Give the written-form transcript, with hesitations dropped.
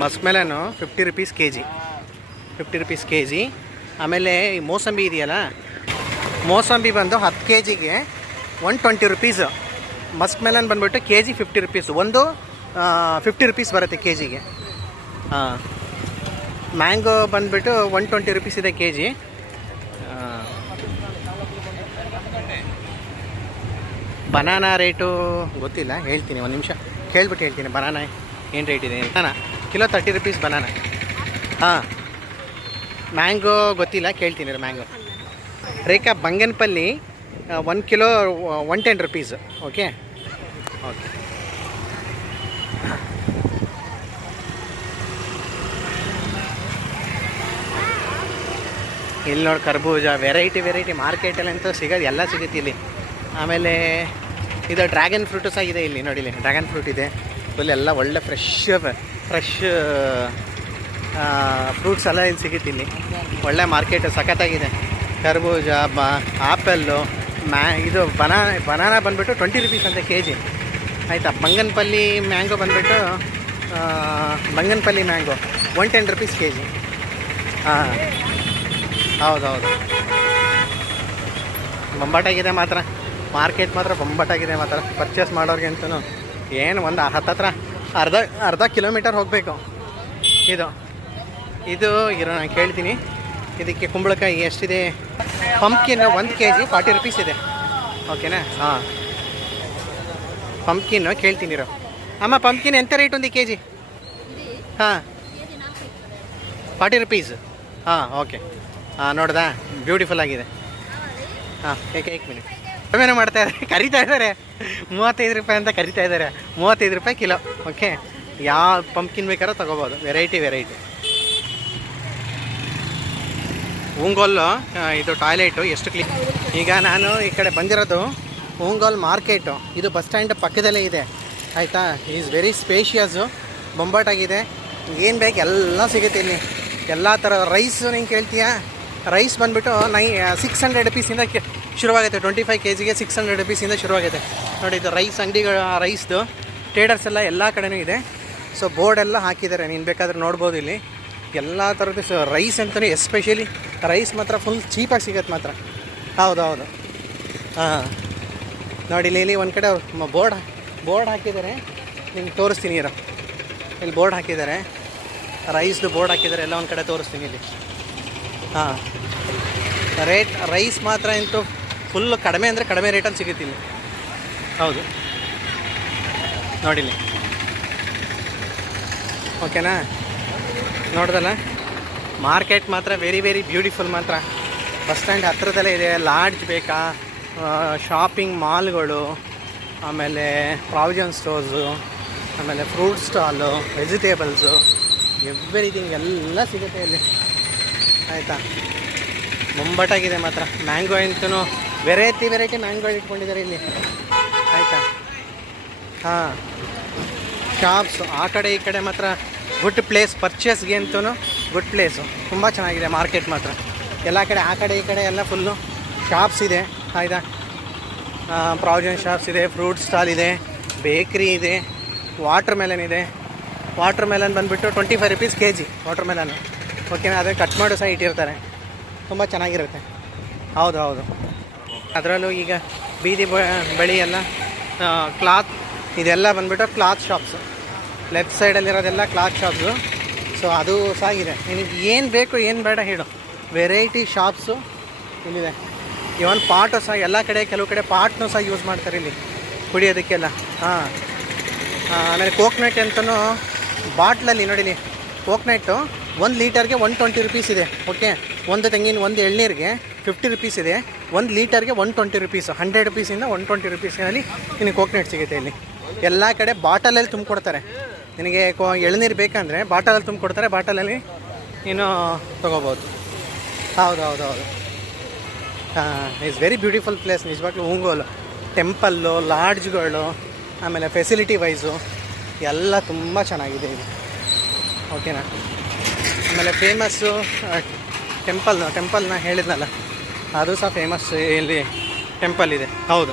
Musk ಮೆಲನು 50 rupees K G, 50 rupees K G. ಆಮೇಲೆ ಈ ಮೋಸಂಬಿ ಇದೆಯಲ್ಲ, ಮೋಸಂಬಿ ಬಂದು 10 ಕೆ ಜಿಗೆ 120 ರುಪೀಸು. ಮಸ್ಕ್ ಮೆಲನ್ ಬಂದುಬಿಟ್ಟು ಕೆ ಜಿ 50 ರುಪೀಸು, ಒಂದು 50 ರುಪೀಸ್ ಬರುತ್ತೆ ಕೆ ಜಿಗೆ. ಹಾಂ, ಮ್ಯಾಂಗೋ ಬಂದುಬಿಟ್ಟು 120 ರುಪೀಸ್ ಇದೆ ಕೆ ಜಿ. ಬನಾನಾ ರೇಟು ಗೊತ್ತಿಲ್ಲ, ಹೇಳ್ತೀನಿ, ಒಂದು ನಿಮಿಷ ಕೇಳ್ಬಿಟ್ಟು ಹೇಳ್ತೀನಿ ಬನಾನಾ ಏನು ರೇಟ್ ಇದೆ ಅಂತ. Kilo 30 rupees banana. ಹಾಂ, ಮ್ಯಾಂಗೋ ಗೊತ್ತಿಲ್ಲ, ಕೇಳ್ತೀನಿ ರೀ ಮ್ಯಾಂಗೋ ರೇಖಾ. ಬಂಗನಪಲ್ಲಿ 1 ಕಿಲೋ 110 ರುಪೀಸ್. Okay okay. ಇಲ್ಲಿ ನೋಡಿ ಕರ್ಬೂಜ, ವೆರೈಟಿ ಮಾರ್ಕೆಟಲ್ಲಂತೂ ಸಿಗೋದು ಎಲ್ಲ ಸಿಗುತ್ತೆ ಇಲ್ಲಿ. ಆಮೇಲೆ ಇದು ಡ್ರ್ಯಾಗನ್ ಫ್ರೂಟು ಸಹ ಇದೆ ಇಲ್ಲಿ ನೋಡಿ. ಇಲ್ಲಿ ಡ್ರ್ಯಾಗನ್ ಫ್ರೂಟ್ ಇದೆ ಫುಲ್, ಎಲ್ಲ ಒಳ್ಳೆ ಫ್ರೆಶ್ ಫ್ರೂಟ್ಸ್ ಎಲ್ಲ ಇಲ್ಲಿ ಸಿಗುತ್ತೆ ಇಲ್ಲಿ. ಒಳ್ಳೆ ಮಾರ್ಕೆಟು, ಸಖತ್ತಾಗಿದೆ. ಕರ್ಬೂಜ, ಆಪಲ್ಲು, ಇದು ಬನಾನಾ ಬಂದುಬಿಟ್ಟು 20 ರುಪೀಸ್ ಅಂತ ಕೆ ಜಿ. ಆಯಿತಾ. ಬಂಗನಪಲ್ಲಿ ಮ್ಯಾಂಗೋ ಬಂದುಬಿಟ್ಟು ಬಂಗನಪಲ್ಲಿ ಮ್ಯಾಂಗೋ 110 ರುಪೀಸ್ ಕೆ ಜಿ. ಹಾಂ, ಹೌದೌದು, ಬೊಂಬಾಟಾಗಿದೆ ಮಾತ್ರ ಮಾರ್ಕೆಟ್, ಮಾತ್ರ ಬೊಂಬಾಟಾಗಿದೆ ಮಾತ್ರ. ಪರ್ಚೇಸ್ ಮಾಡೋರಿಗೆ ಅಂತೂ ಏನು ಒಂದು ಹತ್ತತ್ರ ಅರ್ಧ ಕಿಲೋಮೀಟರ್ ಹೋಗಬೇಕು. ಇದು ಇರೋ ನಾನು ಕೇಳ್ತೀನಿ. ಇದಕ್ಕೆ ಕುಂಬಳಕಾಯಿ ಎಷ್ಟಿದೆ? ಪಂಪ್ಕಿನ್ 1 ಕೆ ಜಿ 40 ರುಪೀಸ್ ಇದೆ. ಓಕೆನಾ? ಹಾಂ, ಪಂಪ್ಕಿನ್ನು ಕೇಳ್ತೀನಿ ಇರೋ. ಅಮ್ಮ, ಪಂಪ್ಕಿನ್ ಎಂಥ ರೇಟ್ ಒಂದು ಕೆ ಜಿ? ಹಾಂ, 40 ರುಪೀಸ್. ಹಾಂ, ಓಕೆ. ಹಾಂ, ನೋಡ್ದಾ, ಬ್ಯೂಟಿಫುಲ್ ಆಗಿದೆ. ಹಾಂ, ಏಕ್ ಮಿನಿಟ್. ಕಡಿಮೆ ಮಾಡ್ತಾ ಇದ್ದಾರೆ, ಕರಿತಾ ಇದ್ದಾರೆ. 35 ರೂಪಾಯಿ ಅಂತ ಕರಿತಾ ಇದ್ದಾರೆ. 35 ರೂಪಾಯಿ ಕಿಲೋ. ಓಕೆ, ಯಾವ ಪಂಪ್ಕಿನ್ ಬೇಕಾದ್ರೂ ತೊಗೋಬೋದು. ವೆರೈಟಿ. ಊಂಗೋಲು ಇದು ಟಾಯ್ಲೆಟು ಎಷ್ಟು ಕ್ಲೀನ್. ಈಗ ನಾನು ಈ ಕಡೆ ಬಂದಿರೋದು ಊಂಗೋಲ್ ಮಾರ್ಕೆಟು. ಇದು ಬಸ್ ಸ್ಟ್ಯಾಂಡ್ ಪಕ್ಕದಲ್ಲೇ ಇದೆ. ಆಯಿತಾ. ಈಸ್ ವೆರಿ ಸ್ಪೇಷಿಯಸ್ಸು, ಬೊಂಬಾಟಾಗಿದೆ. ಏನು ಬೇಕು ಎಲ್ಲ ಸಿಗುತ್ತೆ ಇಲ್ಲಿ. ಎಲ್ಲ ಥರ ರೈಸು ನೀನು ಕೇಳ್ತೀಯಾ? ರೈಸ್ ಬಂದುಬಿಟ್ಟು 600 ರುಪೀಸಿಂದ ಶುರುವಾಗುತ್ತೆ. 25 ಕೆ ಜಿಗೆ 600 ರುಪೀಸಿಂದ ಶುರುವಾಗುತ್ತೆ ನೋಡಿ. ಇದು ರೈಸ್ ಅಂಗಡಿಗಳು, ರೈಸ್ದು ಟ್ರೇಡರ್ಸ್ ಎಲ್ಲ ಕಡೆನೂ ಇದೆ. ಸೊ ಬೋರ್ಡೆಲ್ಲ ಹಾಕಿದ್ದಾರೆ, ನೀನು ಬೇಕಾದ್ರೆ ನೋಡ್ಬೋದು ಇಲ್ಲಿ. ಎಲ್ಲ ಥರದ್ದು ರೈಸ್ ಅಂತಲೇ, ಎಸ್ಪೆಷಲಿ ರೈಸ್ ಮಾತ್ರ ಫುಲ್ ಚೀಪಾಗಿ ಸಿಗುತ್ತೆ ಮಾತ್ರ. ಹೌದು. ಹಾಂ, ನೋಡಿ ಇಲ್ಲಿ ಒಂದು ಕಡೆ ಬೋರ್ಡ್ ಹಾಕಿದ್ದಾರೆ. ನಿಮ್ಗೆ ತೋರಿಸ್ತೀನಿ ಇರೋ. ಇಲ್ಲಿ ಬೋರ್ಡ್ ಹಾಕಿದ್ದಾರೆ, ರೈಸ್ದು ಬೋರ್ಡ್ ಹಾಕಿದ್ದಾರೆ. ಎಲ್ಲ ಒಂದು ಕಡೆ ತೋರಿಸ್ತೀನಿ ಇಲ್ಲಿ. ಹಾಂ, ರೈಸ್ ಮಾತ್ರ ಅಂತೂ ಫುಲ್ಲು ಕಡಿಮೆ ಅಂದರೆ ಕಡಿಮೆ ರೇಟಲ್ಲಿ ಸಿಗುತ್ತೆ ಇಲ್ಲಿ. ಹೌದು, ನೋಡಿಲಿ. ಓಕೆನಾ? ನೋಡ್ದಲ್ಲ, ಮಾರ್ಕೆಟ್ ಮಾತ್ರ ವೆರಿ ಬ್ಯೂಟಿಫುಲ್ ಮಾತ್ರ. ಬಸ್ ಸ್ಟ್ಯಾಂಡ್ ಹತ್ರದಲ್ಲೇ ಇದೆ. ಲಾಡ್ಜ್ ಬೇಕಾ, ಶಾಪಿಂಗ್ ಮಾಲ್ಗಳು, ಆಮೇಲೆ ಪ್ರಾವಿಷನ್ ಸ್ಟೋರ್ಸು, ಆಮೇಲೆ ಫ್ರೂಟ್ ಸ್ಟಾಲು, ವೆಜಿಟೇಬಲ್ಸು, ಎವ್ರಿಥಿಂಗ್ ಎಲ್ಲ ಸಿಗುತ್ತೆ ಇಲ್ಲಿ. ಆಯಿತಾ. ಬೊಂಬಾಟಾಗಿದೆ ಮಾತ್ರ. ಮ್ಯಾಂಗೋ ಅಂತೂ ವೆರೈಟಿ ಮ್ಯಾಂಗೋ ಇಟ್ಕೊಂಡಿದ್ದಾರೆ ಇಲ್ಲಿ. ಆಯಿತಾ. ಹಾಂ, ಶಾಪ್ಸು ಆ ಕಡೆ ಈ ಕಡೆ ಮಾತ್ರ ಗುಡ್ ಪ್ಲೇಸ್. ಪರ್ಚೇಸ್ಗೆ ಅಂತೂ ಗುಡ್ ಪ್ಲೇಸು, ತುಂಬ ಚೆನ್ನಾಗಿದೆ ಮಾರ್ಕೆಟ್ ಮಾತ್ರ. ಎಲ್ಲ ಕಡೆ ಆ ಕಡೆ ಈ ಕಡೆ ಎಲ್ಲ ಫುಲ್ಲು ಶಾಪ್ಸ್ ಇದೆ. ಆಯಿತಾ. ಪ್ರಾವಿಷನ್ ಶಾಪ್ಸ್ ಇದೆ, ಫ್ರೂಟ್ ಸ್ಟಾಲ್ ಇದೆ, ಬೇಕ್ರಿ ಇದೆ, ವಾಟರ್ ಮೆಲನ್ ಇದೆ. ವಾಟರ್ ಮೆಲನ್ ಬಂದುಬಿಟ್ಟು 25 ರುಪೀಸ್ ಕೆ ಜಿ ವಾಟರ್ ಮೆಲನ್ನು. ಓಕೆನಾ? ಅದೇ ಕಟ್ ಮಾಡಿ ಸಹ ಇಟ್ಟಿರ್ತಾರೆ, ತುಂಬ ಚೆನ್ನಾಗಿರುತ್ತೆ. ಹೌದು. ಅದರಲ್ಲೂ ಈಗ ಬೀದಿ ಬಳಿ ಎಲ್ಲ ಕ್ಲಾತ್, ಇದೆಲ್ಲ ಬಂದುಬಿಟ್ಟು ಕ್ಲಾತ್ ಶಾಪ್ಸು. ಲೆಫ್ಟ್ ಸೈಡಲ್ಲಿರೋದೆಲ್ಲ ಕ್ಲಾತ್ ಶಾಪ್ಸು. ಸೊ ಅದು ಸಹ ಇದೆ. ನಿನಗೆ ಏನು ಬೇಕು ಏನು ಬೇಡ ಹೇಳು, ವೆರೈಟಿ ಶಾಪ್ಸು ಇಲ್ಲಿದೆ. ಇವನ್ ಪಾಟು ಸಹ ಎಲ್ಲ ಕಡೆ, ಕೆಲವು ಕಡೆ ಪಾಟ್ನೂ ಸಹ ಯೂಸ್ ಮಾಡ್ತಾರೆ ಇಲ್ಲಿ ಕುಡಿಯೋದಕ್ಕೆಲ್ಲ. ಹಾಂ, ಆಮೇಲೆ ಕೋಕ್ನಟ್ ಅಂತಲೂ ಬಾಟ್ಲಲ್ಲಿ ನೋಡಿಲಿ. ಕೋಕ್ನಟ್ಟು 1 ಲೀಟರ್ಗೆ 120 ರುಪೀಸ್ ಇದೆ. ಓಕೆ, ಒಂದು ಎಳ್ನೀರಿಗೆ 50 ರುಪೀಸ್ ಇದೆ. 1 ಲೀಟರ್ಗೆ 120 ರುಪೀಸು. 100 ರುಪೀಸಿಂದ 120 ರುಪೀಸಿನಲ್ಲಿ ನಿನಗೆ ಕೋಕ್ನಟ್ ಸಿಗುತ್ತೆ ಇಲ್ಲಿ. ಎಲ್ಲ ಕಡೆ ಬಾಟಲಲ್ಲಿ ತುಂಬಿಕೊಡ್ತಾರೆ. ನಿನಗೆ ಎಳ್ನೀರು ಬೇಕಂದರೆ ಬಾಟಲಲ್ಲಿ ತುಂಬಿಕೊಡ್ತಾರೆ, ಬಾಟಲಲ್ಲಿ ನೀನು ತೊಗೋಬೋದು. ಹೌದು. ಇಟ್ಸ್ ವೆರಿ ಬ್ಯೂಟಿಫುಲ್ ಪ್ಲೇಸ್ ನಿಜವಾಗ್ಲೂ ಊಂಗೋಲು. ಟೆಂಪಲ್ಲು, ಲಾಡ್ಜ್ಗಳು, ಆಮೇಲೆ ಫೆಸಿಲಿಟಿ ವೈಸು ಎಲ್ಲ ತುಂಬ ಚೆನ್ನಾಗಿದೆ ಇದು. ಓಕೆನಾ? ಆಮೇಲೆ ಫೇಮಸ್ಸು ಟೆಂಪಲ್ನ ಹೇಳಿದ್ನಲ್ಲ, ಅದು ಸಹ ಫೇಮಸ್ ಇಲ್ಲಿ ಟೆಂಪಲ್ ಇದೆ. ಹೌದು.